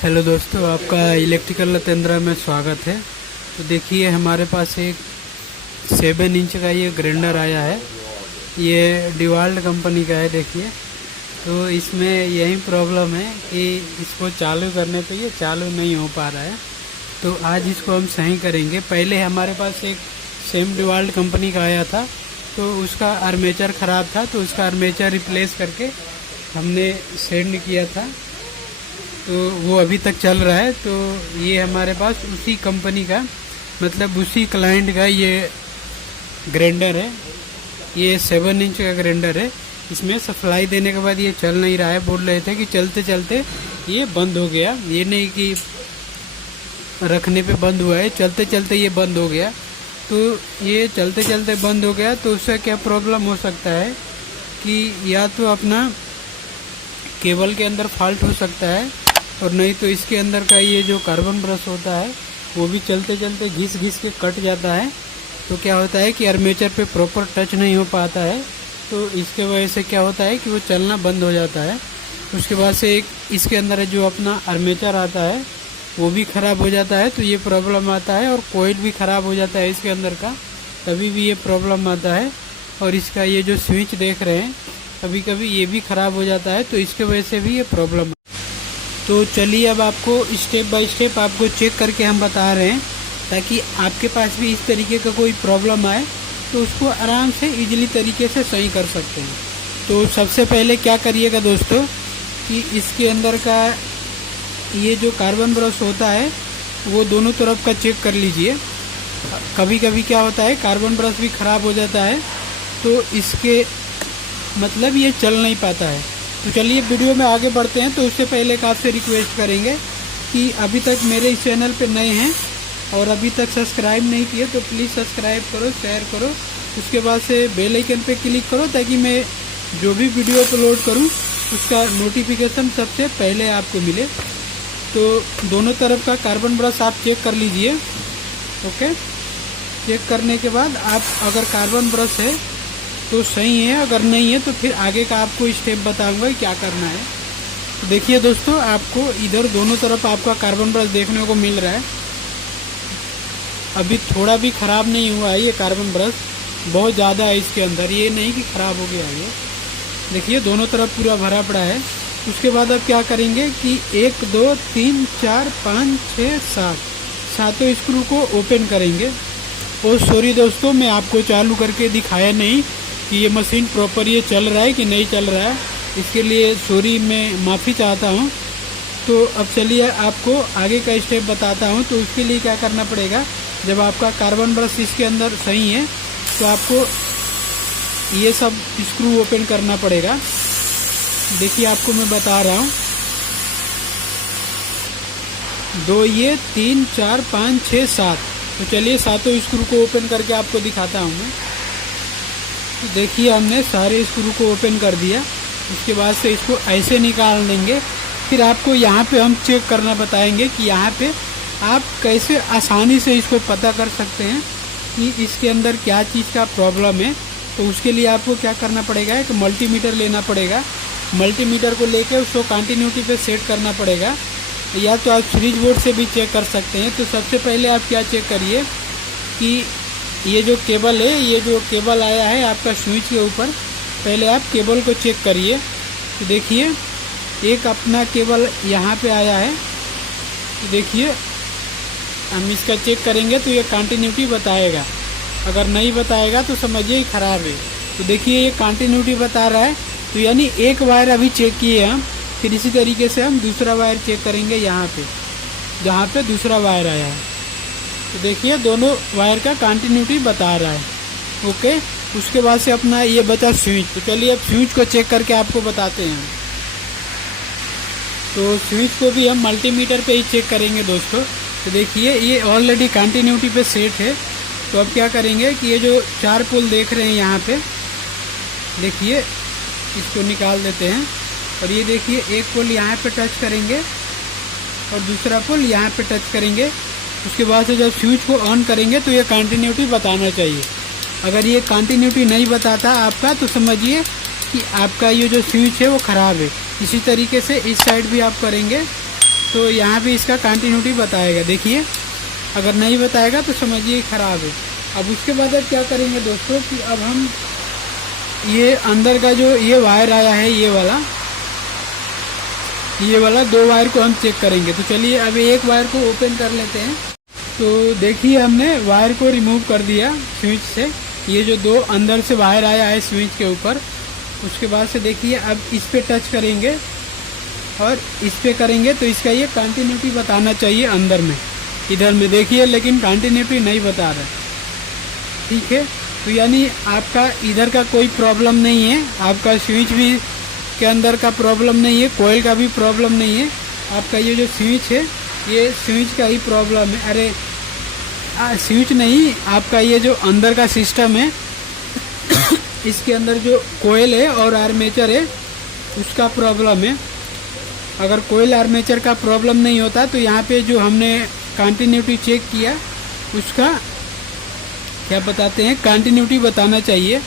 Hello दोस्तों, आपका electrical लतेंद्रा में स्वागत है। तो देखिए, हमारे पास एक 7 इंच का ये ग्राइंडर आया है। ये डिवाल्ट कंपनी का है। देखिए, तो इसमें यही प्रॉब्लम है कि इसको चालू करने पे ये चालू नहीं हो पा रहा है। तो आज इसको हम सही करेंगे। पहले हमारे पास एक सेम डिवाल्ट कंपनी का आया था, तो उसका आर्मेचर ख़राब था, तो उसका आर्मेचर रिप्लेस करके हमने सेंड किया था, तो वो अभी तक चल रहा है। तो ये हमारे पास उसी कंपनी का, मतलब उसी क्लाइंट का ये ग्राइंडर है। ये 7 इंच का ग्राइंडर है। इसमें सप्लाई देने के बाद ये चल नहीं रहा है। बोल रहे थे कि चलते चलते ये बंद हो गया। ये नहीं कि रखने पे बंद हुआ है, चलते चलते ये बंद हो गया। तो ये चलते चलते बंद हो गया, तो उससे क्या प्रॉब्लम हो सकता है कि या तो अपना केबल के अंदर फॉल्ट हो सकता है, और नहीं तो इसके अंदर का ये जो कार्बन ब्रश होता है वो भी चलते चलते घिस घिस के कट जाता है। तो क्या होता है कि आर्मेचर पे प्रॉपर टच नहीं हो पाता है, तो इसके वजह से क्या होता है कि वो चलना बंद हो जाता है। उसके बाद से एक इसके अंदर जो अपना आर्मेचर आता है वो भी ख़राब हो जाता है, तो ये प्रॉब्लम आता है। और कोयल भी ख़राब हो जाता है इसके अंदर का, तभी भी ये प्रॉब्लम आता है। और इसका ये जो स्विच देख रहे हैं, कभी कभी ये भी ख़राब हो जाता है, तो इसके वजह से भी ये प्रॉब्लम। तो चलिए, अब आपको स्टेप बाय स्टेप आपको चेक करके हम बता रहे हैं, ताकि आपके पास भी इस तरीके का कोई प्रॉब्लम आए तो उसको आराम से इजीली तरीके से सही कर सकते हैं। तो सबसे पहले क्या करिएगा दोस्तों कि इसके अंदर का ये जो कार्बन ब्रश होता है वो दोनों तरफ का चेक कर लीजिए। कभी कभी क्या होता है, कार्बन ब्रश भी ख़राब हो जाता है, तो इसके मतलब ये चल नहीं पाता है। तो चलिए वीडियो में आगे बढ़ते हैं। तो उससे पहले एक आपसे रिक्वेस्ट करेंगे कि अभी तक मेरे इस चैनल पे नए हैं और अभी तक सब्सक्राइब नहीं किए तो प्लीज़ सब्सक्राइब करो, शेयर करो। उसके बाद से बेल आइकन पे क्लिक करो, ताकि मैं जो भी वीडियो अपलोड करूं उसका नोटिफिकेशन सबसे पहले आपको मिले। तो दोनों तरफ का कार्बन ब्रश आप चेक कर लीजिए। ओके, चेक करने के बाद आप अगर कार्बन ब्रश है तो सही है, अगर नहीं है तो फिर आगे का आपको स्टेप बताऊंगा क्या करना है। तो देखिए दोस्तों, आपको इधर दोनों तरफ आपका कार्बन ब्रश देखने को मिल रहा है। अभी थोड़ा भी ख़राब नहीं हुआ है ये कार्बन ब्रश, बहुत ज़्यादा है इसके अंदर, ये नहीं कि ख़राब हो गया है। देखिए दोनों तरफ पूरा भरा पड़ा है। उसके बाद अब क्या करेंगे कि 1 2 3 4 5 6 7 सातों स्क्रू को ओपन करेंगे। और सॉरी दोस्तों, मैं आपको चालू करके दिखाया नहीं कि ये मशीन प्रॉपर ये चल रहा है कि नहीं चल रहा है, इसके लिए सॉरी, मैं माफ़ी चाहता हूँ। तो अब चलिए आपको आगे का स्टेप बताता हूँ। तो उसके लिए क्या करना पड़ेगा, जब आपका कार्बन ब्रश इसके अंदर सही है तो आपको ये सब स्क्रू ओपन करना पड़ेगा। देखिए आपको मैं बता रहा हूँ, 2 ये 3 4 5 6 7। तो चलिए सातों स्क्रू को ओपन करके आपको दिखाता हूँ मैं। तो देखिए हमने सारे स्क्रू को ओपन कर दिया। उसके बाद से इसको ऐसे निकाल देंगे। फिर आपको यहाँ पे हम चेक करना बताएंगे कि यहाँ पे आप कैसे आसानी से इसको पता कर सकते हैं कि इसके अंदर क्या चीज़ का प्रॉब्लम है। तो उसके लिए आपको क्या करना पड़ेगा, एक मल्टीमीटर लेना पड़ेगा। मल्टीमीटर को लेके उसको कंटिन्यूटी पे सेट करना पड़ेगा, या तो आप स्विच बोर्ड से भी चेक कर सकते हैं। तो सबसे पहले आप क्या चेक करिए कि ये जो केबल है, ये जो केबल आया है आपका स्विच के ऊपर, पहले आप केबल को चेक करिए। तो देखिए एक अपना केबल यहाँ पे आया है। तो देखिए हम इसका चेक करेंगे तो ये कंटिन्यूटी बताएगा, अगर नहीं बताएगा तो समझिए ख़राब है। तो देखिए ये कंटिन्यूटी बता रहा है, तो यानी एक वायर अभी चेक किए हम। फिर इसी तरीके से हम दूसरा वायर चेक करेंगे यहाँ पे, जहाँ पे दूसरा वायर आया है। तो देखिए दोनों वायर का कंटिन्यूटी बता रहा है। ओके, उसके बाद से अपना ये बचा स्विच। तो चलिए अब स्विच को चेक करके आपको बताते हैं। तो स्विच को भी हम मल्टीमीटर पे ही चेक करेंगे दोस्तों। तो देखिए ये ऑलरेडी कंटिन्यूटी पे सेट है। तो अब क्या करेंगे कि ये जो 4 पोल देख रहे हैं यहाँ पे, देखिए इसको निकाल देते हैं। और ये देखिए एक पोल यहाँ पे टच करेंगे और दूसरा पोल यहाँ पे टच करेंगे। उसके बाद से जब स्विच को ऑन करेंगे तो ये कंटिन्यूटी बताना चाहिए। अगर ये कंटिन्यूटी नहीं बताता आपका, तो समझिए कि आपका ये जो स्विच है वो ख़राब है। इसी तरीके से इस साइड भी आप करेंगे तो यहाँ पे इसका कंटिन्यूटी बताएगा। देखिए अगर नहीं बताएगा तो समझिए ख़राब है। अब उसके बाद अब क्या करेंगे दोस्तों कि अब हम ये अंदर का जो ये वायर आया है ये वाला 2 वायर को हम चेक करेंगे। तो चलिए अभी एक वायर को ओपन कर लेते हैं। तो देखिए हमने वायर को रिमूव कर दिया स्विच से। ये जो 2 अंदर से वायर आया है स्विच के ऊपर, उसके बाद से देखिए अब इस पे टच करेंगे और इस पे करेंगे तो इसका ये कंटिन्यूटी बताना चाहिए अंदर में, इधर में देखिए, लेकिन कंटिन्यूटी नहीं बता रहा। ठीक है, तो यानी आपका इधर का कोई प्रॉब्लम नहीं है, आपका स्विच भी के अंदर का प्रॉब्लम नहीं है, कोयल का भी प्रॉब्लम नहीं है, आपका ये जो स्विच है ये स्विच का ही प्रॉब्लम है। अरे स्विच नहीं, आपका ये जो अंदर का सिस्टम है इसके अंदर जो कोयल है और आर्मेचर है उसका प्रॉब्लम है। अगर कोयल आर्मेचर का प्रॉब्लम नहीं होता तो यहाँ पे जो हमने कंटिन्यूटी चेक किया उसका क्या बताते हैं, कंटिन्यूटी बताना चाहिए।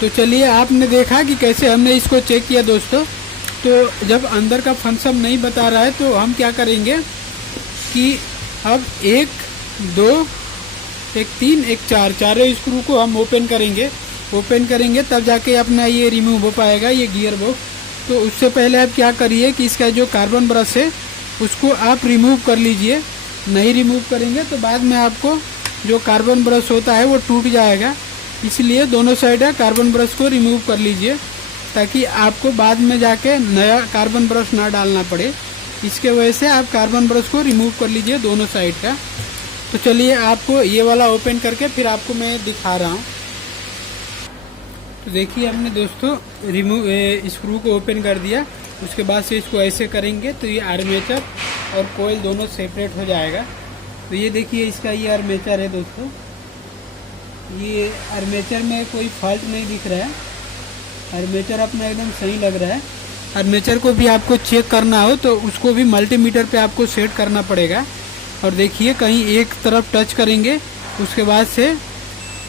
तो चलिए आपने देखा कि कैसे हमने इसको चेक किया दोस्तों। तो जब अंदर का फंक्शन नहीं बता रहा है तो हम क्या करेंगे कि अब 1 2 1 3 1 4 चारों स्क्रू को हम ओपन करेंगे तब जाके अपना ये रिमूव हो पाएगा ये गियर बॉक्स। तो उससे पहले आप क्या करिए कि इसका जो कार्बन ब्रश है उसको आप रिमूव कर लीजिए। नहीं रिमूव करेंगे तो बाद में आपको जो कार्बन ब्रश होता है वो टूट जाएगा, इसलिए दोनों साइड का कार्बन ब्रश को रिमूव कर लीजिए ताकि आपको बाद में जाके नया कार्बन ब्रश ना डालना पड़े। इसके वजह से आप कार्बन ब्रश को रिमूव कर लीजिए दोनों साइड का। तो चलिए आपको ये वाला ओपन करके फिर आपको मैं दिखा रहा हूँ। तो देखिए हमने दोस्तों स्क्रू को ओपन कर दिया, उसके बाद से इसको ऐसे करेंगे तो ये आर्मेचर और कोयल दोनों सेपरेट हो जाएगा। तो ये देखिए इसका ये आर्मेचर है दोस्तों, ये आर्मेचर में कोई फॉल्ट नहीं दिख रहा है, आर्मेचर अपना एकदम सही लग रहा है। आर्मेचर को भी आपको चेक करना हो तो उसको भी मल्टीमीटर पे आपको सेट करना पड़ेगा। और देखिए कहीं एक तरफ टच करेंगे, उसके बाद से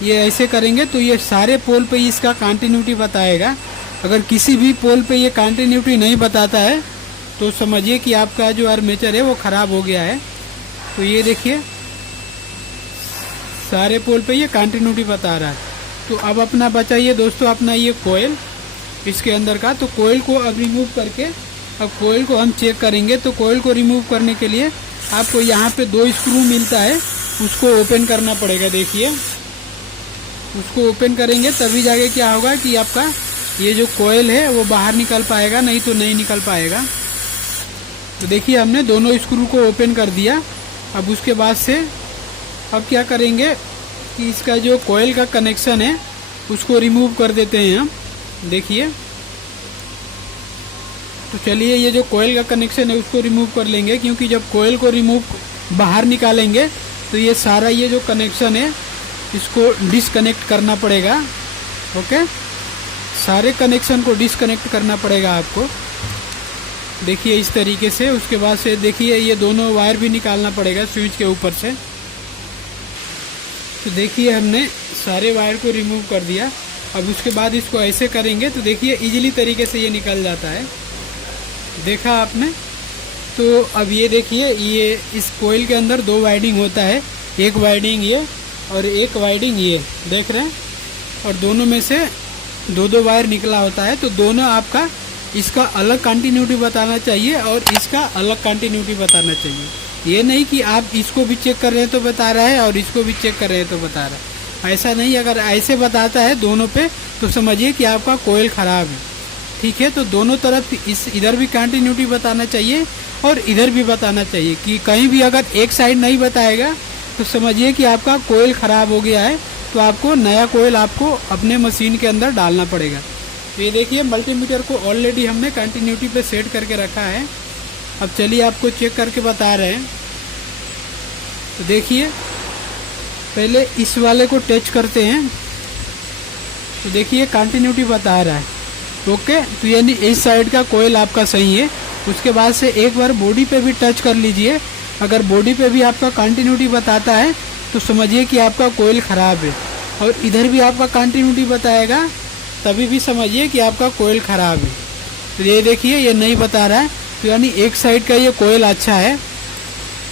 ये ऐसे करेंगे तो ये सारे पोल पे इसका कंटिन्यूटी बताएगा। अगर किसी भी पोल पे ये कंटिन्यूटी नहीं बताता है तो समझिए कि आपका जो आर्मेचर है वो ख़राब हो गया है। तो ये देखिए सारे पोल पे ये कंटिन्यूटी बता रहा है। तो अब अपना बचा ये दोस्तों अपना ये कोयल इसके अंदर का। तो कोयल को अब रिमूव करके अब कोयल को हम चेक करेंगे। तो कोयल को रिमूव करने के लिए आपको यहाँ पे 2 स्क्रू मिलता है, उसको ओपन करना पड़ेगा। देखिए उसको ओपन करेंगे तभी जाके क्या होगा कि आपका ये जो कोयल है वो बाहर निकल पाएगा, नहीं तो नहीं निकल पाएगा। तो देखिए हमने दोनों स्क्रू को ओपन कर दिया। अब उसके बाद से अब क्या करेंगे कि इसका जो कोयल का कनेक्शन है उसको रिमूव कर देते हैं हम। देखिए तो चलिए ये जो कोयल का कनेक्शन है उसको रिमूव कर लेंगे, क्योंकि जब कोयल को रिमूव बाहर निकालेंगे तो ये सारा ये जो कनेक्शन है इसको डिसकनेक्ट करना पड़ेगा। ओके, सारे कनेक्शन को डिसकनेक्ट करना पड़ेगा आपको। देखिए इस तरीके से। उसके बाद से देखिए ये दोनों वायर भी निकालना पड़ेगा स्विच के ऊपर से। तो देखिए हमने सारे वायर को रिमूव कर दिया। अब उसके बाद इसको ऐसे करेंगे तो देखिए इजीली तरीके से ये निकल जाता है। देखा आपने। तो अब ये देखिए ये इस कोयल के अंदर 2 वाइंडिंग होता है, एक वाइंडिंग ये और एक वाइंडिंग ये, देख रहे हैं। और दोनों में से 2-2 वायर निकला होता है। तो दोनों आपका इसका अलग कंटिन्यूटी बताना चाहिए और इसका अलग कंटिन्यूटी बताना चाहिए। ये नहीं कि आप इसको भी चेक कर रहे हैं तो बता रहा है और इसको भी चेक कर रहे हैं तो बता रहा है, ऐसा नहीं। अगर ऐसे बताता है दोनों पे तो समझिए कि आपका कोयल ख़राब है। ठीक है, तो दोनों तरफ इधर भी कंटिन्यूटी बताना चाहिए और इधर भी बताना चाहिए। कि कहीं भी अगर एक साइड नहीं बताएगा तो समझिए कि आपका कोयल ख़राब हो गया है, तो आपको नया कोयल आपको अपने मशीन के अंदर डालना पड़ेगा। तो ये देखिए मल्टीमीटर को ऑलरेडी हमने कंटिन्यूटी पे सेट करके रखा है। अब चलिए आपको चेक करके बता रहे हैं। तो देखिए पहले इस वाले को टच करते हैं तो देखिए कंटिन्यूटी बता रहा है। ओके, तो यानी इस साइड का कोयल आपका सही है। उसके बाद से एक बार बॉडी पे भी टच कर लीजिए। अगर बॉडी पे भी आपका कंटिन्यूटी बताता है तो समझिए कि आपका कोयल ख़राब है। और इधर भी आपका कंटिन्यूटी बताएगा तभी भी समझिए कि आपका कोयल ख़राब है। तो ये देखिए ये नहीं बता रहा है तो यानी एक साइड का ये कोयल अच्छा है।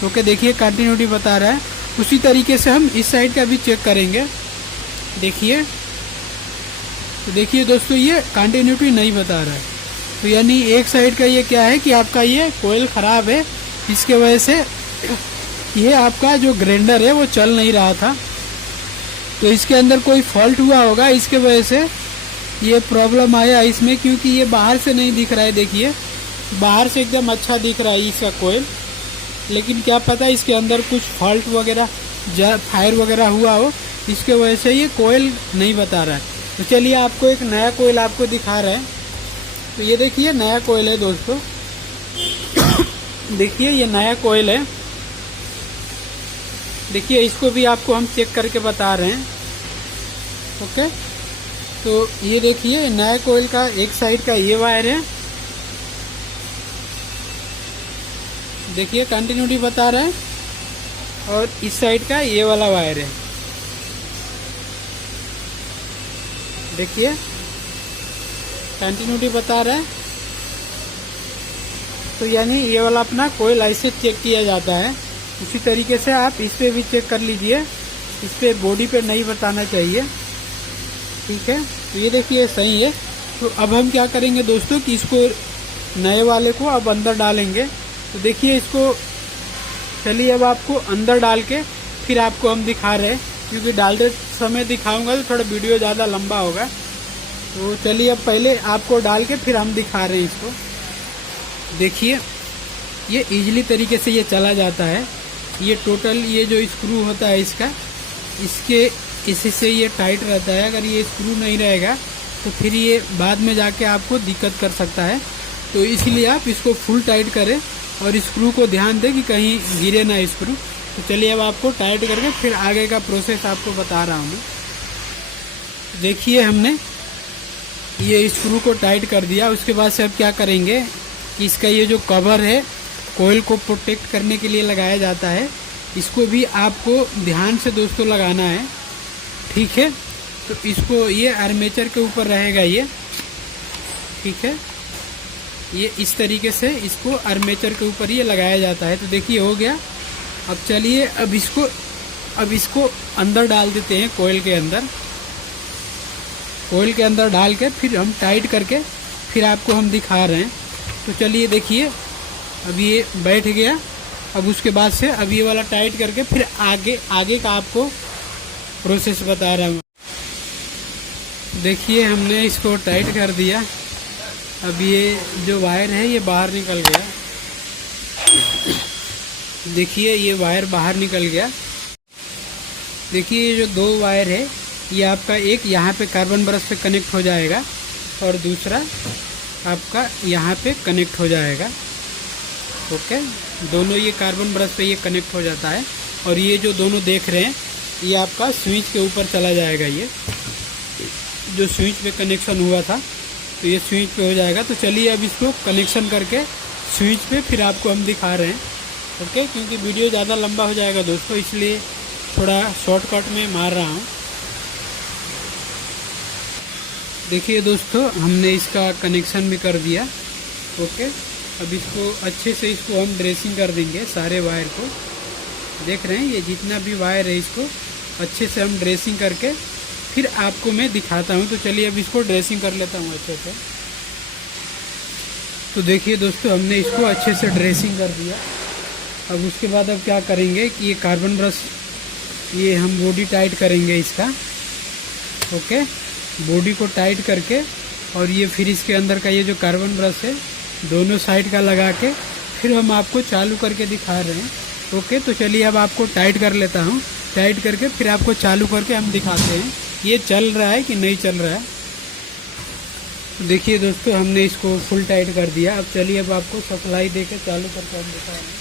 ओके, देखिए कंटिन्यूटी बता रहा है। उसी तरीके से हम इस साइड का भी चेक करेंगे। देखिए, तो देखिए दोस्तों ये कंटिन्यूटी नहीं बता रहा है। तो यानी एक साइड का ये क्या है कि आपका ये कोयल ख़राब है, इसके वजह से ये आपका जो ग्राइंडर है वो चल नहीं रहा था। तो इसके अंदर कोई फॉल्ट हुआ होगा, इसके वजह से ये प्रॉब्लम आया इसमें, क्योंकि ये बाहर से नहीं दिख रहा है। देखिए बाहर से एकदम अच्छा दिख रहा है इसका कोयल, लेकिन क्या पता इसके अंदर कुछ फॉल्ट वगैरह फायर वगैरह हुआ हो, इसके वजह से ये कोयल नहीं बता रहा है। तो चलिए आपको एक नया कोयल आपको दिखा रहे हैं। तो ये देखिए नया कोयल है दोस्तों। देखिए ये नया कोयल है। देखिए इसको भी आपको हम चेक करके बता रहे हैं। ओके, तो ये देखिए नया कोयल का एक साइड का ये वायर है। देखिए कंटिन्यूटी बता रहा है, और इस साइड का ये वाला वायर है। देखिए कंटिन्यूटी बता रहा है। तो यानी ये वाला अपना कोयल ऐसे चेक किया जाता है। उसी तरीके से आप इस पे भी चेक कर लीजिए, इस पे बॉडी पे नहीं बताना चाहिए। ठीक है, तो ये देखिए सही है। तो अब हम क्या करेंगे दोस्तों कि इसको नए वाले को अब अंदर डालेंगे। तो देखिए इसको, चलिए अब आपको अंदर डाल के फिर आपको हम दिखा रहे हैं, क्योंकि डालते समय दिखाऊंगा तो थोड़ा वीडियो ज़्यादा लंबा होगा। तो चलिए अब पहले आपको डाल के फिर हम दिखा रहे हैं इसको। देखिए ये इजीली तरीके से ये चला जाता है। ये टोटल ये जो स्क्रू होता है इसका, इसी से ये टाइट रहता है। अगर ये स्क्रू नहीं रहेगा तो फिर ये बाद में जाके आपको दिक्कत कर सकता है। तो इसलिए आप इसको फुल टाइट करें और स्क्रू को ध्यान दें कि कहीं गिरे ना स्क्रू। तो चलिए अब आपको टाइट करके फिर आगे का प्रोसेस आपको बता रहा हूँ मैं। देखिए हमने ये स्क्रू को टाइट कर दिया। उसके बाद से अब क्या करेंगे कि इसका ये जो कवर है कोयल को प्रोटेक्ट करने के लिए लगाया जाता है, इसको भी आपको ध्यान से दोस्तों लगाना है। ठीक है, तो इसको ये आर्मेचर के ऊपर रहेगा ये। ठीक है, ये इस तरीके से इसको आर्मेचर के ऊपर ये लगाया जाता है। तो देखिए हो गया। अब चलिए अब इसको अंदर डाल देते हैं कोयल के अंदर। कोयल के अंदर डाल के फिर हम टाइट करके फिर आपको हम दिखा रहे हैं। तो चलिए देखिए अब ये बैठ गया। अब उसके बाद से अब ये वाला टाइट करके फिर आगे का आपको प्रोसेस बता रहा हूँ। देखिए हमने इसको टाइट कर दिया। अब ये जो वायर है ये बाहर निकल गया। देखिए ये वायर बाहर निकल गया। देखिए ये जो दो वायर है ये आपका एक यहाँ पे कार्बन ब्रश पे कनेक्ट हो जाएगा और दूसरा आपका यहाँ पे कनेक्ट हो जाएगा। ओके, दोनों ये कार्बन ब्रश पे ये कनेक्ट हो जाता है। और ये जो दोनों देख रहे हैं ये आपका स्विच के ऊपर चला जाएगा। ये जो स्विच पे कनेक्शन हुआ था तो ये स्विच पे हो जाएगा। तो चलिए अब इसको कनेक्शन करके स्विच पे फिर आपको हम दिखा रहे हैं। ओके, क्योंकि वीडियो ज़्यादा लंबा हो जाएगा दोस्तों, इसलिए थोड़ा शॉर्टकट में मार रहा हूँ। देखिए दोस्तों हमने इसका कनेक्शन भी कर दिया। ओके, अब इसको अच्छे से इसको हम ड्रेसिंग कर देंगे सारे वायर को। देख रहे हैं ये जितना भी वायर है इसको अच्छे से हम ड्रेसिंग करके फिर आपको मैं दिखाता हूँ। तो चलिए अब इसको ड्रेसिंग कर लेता हूँ अच्छे से। तो देखिए दोस्तों हमने इसको अच्छे से ड्रेसिंग कर दिया। अब उसके बाद अब क्या करेंगे कि ये कार्बन ब्रश ये हम बॉडी टाइट करेंगे इसका। ओके, बॉडी को टाइट करके और ये फिर इसके अंदर का ये जो कार्बन ब्रश है दोनों साइड का लगा के फिर हम आपको चालू करके दिखा रहे हैं। ओके, तो चलिए अब आपको टाइट कर लेता हूँ। टाइट करके फिर आपको चालू करके हम दिखाते हैं ये चल रहा है कि नहीं चल रहा है। तो देखिए दोस्तों हमने इसको फुल टाइट कर दिया। अब चलिए अब आपको सप्लाई देके चालू करके हम दिखा रहे हैं।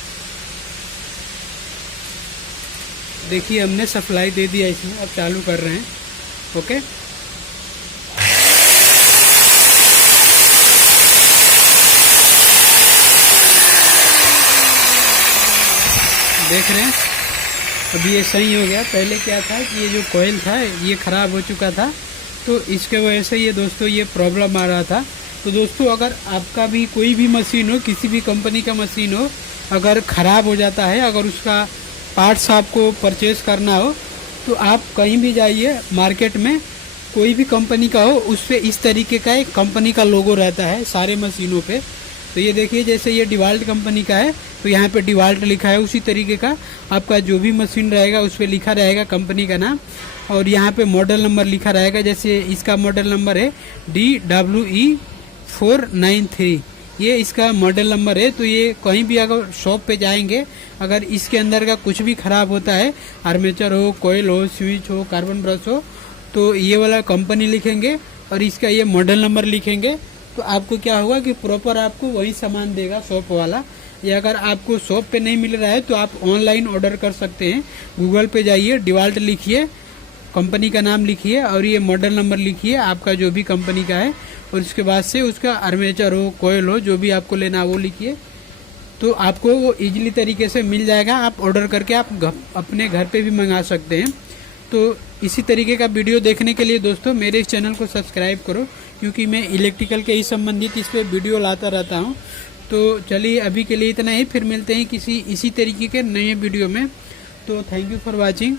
देखिए हमने सप्लाई दे दिया इसमें, अब चालू कर रहे हैं। ओके, देख रहे हैं अब ये सही हो गया। पहले क्या था कि ये जो कोयल था ये ख़राब हो चुका था, तो इसके वजह से ये दोस्तों ये प्रॉब्लम आ रहा था तो दोस्तों अगर आपका भी कोई भी मशीन हो, किसी भी कंपनी का मशीन हो, अगर ख़राब हो जाता है, अगर उसका पार्ट्स आपको परचेज़ करना हो तो आप कहीं भी जाइए मार्केट में, कोई भी कंपनी का हो, उस पर इस तरीके का एक कंपनी का लोगो रहता है सारे मशीनों पे। तो ये देखिए जैसे ये डिवाल्ट कंपनी का है तो यहाँ पे डिवाल्ट लिखा है, उसी तरीके का आपका जो भी मशीन रहेगा उस पर लिखा रहेगा कंपनी का नाम, और यहाँ पे मॉडल नंबर लिखा रहेगा। जैसे इसका मॉडल नंबर है DWE493, ये इसका मॉडल नंबर है। तो ये कहीं भी अगर शॉप पे जाएंगे, अगर इसके अंदर का कुछ भी ख़राब होता है, आर्मेचर हो, कोयल हो, स्विच हो, कार्बन ब्रश हो, तो ये वाला कंपनी लिखेंगे और इसका ये मॉडल नंबर लिखेंगे, तो आपको क्या होगा कि प्रॉपर आपको वही सामान देगा शॉप वाला। या अगर आपको शॉप पे नहीं मिल रहा है तो आप ऑनलाइन ऑर्डर कर सकते हैं। गूगल पे जाइए, डिवाल्ट लिखिए, कंपनी का नाम लिखिए और ये मॉडल नंबर लिखिए आपका जो भी कंपनी का है, और उसके बाद से उसका आर्मेचर हो, कोयल हो, जो भी आपको लेना वो लिखिए, तो आपको वो ईजिली तरीके से मिल जाएगा। आप ऑर्डर करके आप अपने घर पे भी मंगा सकते हैं। तो इसी तरीके का वीडियो देखने के लिए दोस्तों मेरे इस चैनल को सब्सक्राइब करो, क्योंकि मैं इलेक्ट्रिकल के ही संबंधित इस पर वीडियो लाता रहता हूँ। तो चलिए अभी के लिए इतना ही, फिर मिलते हैं किसी इसी तरीके के नए वीडियो में। तो थैंक यू फॉर वॉचिंग।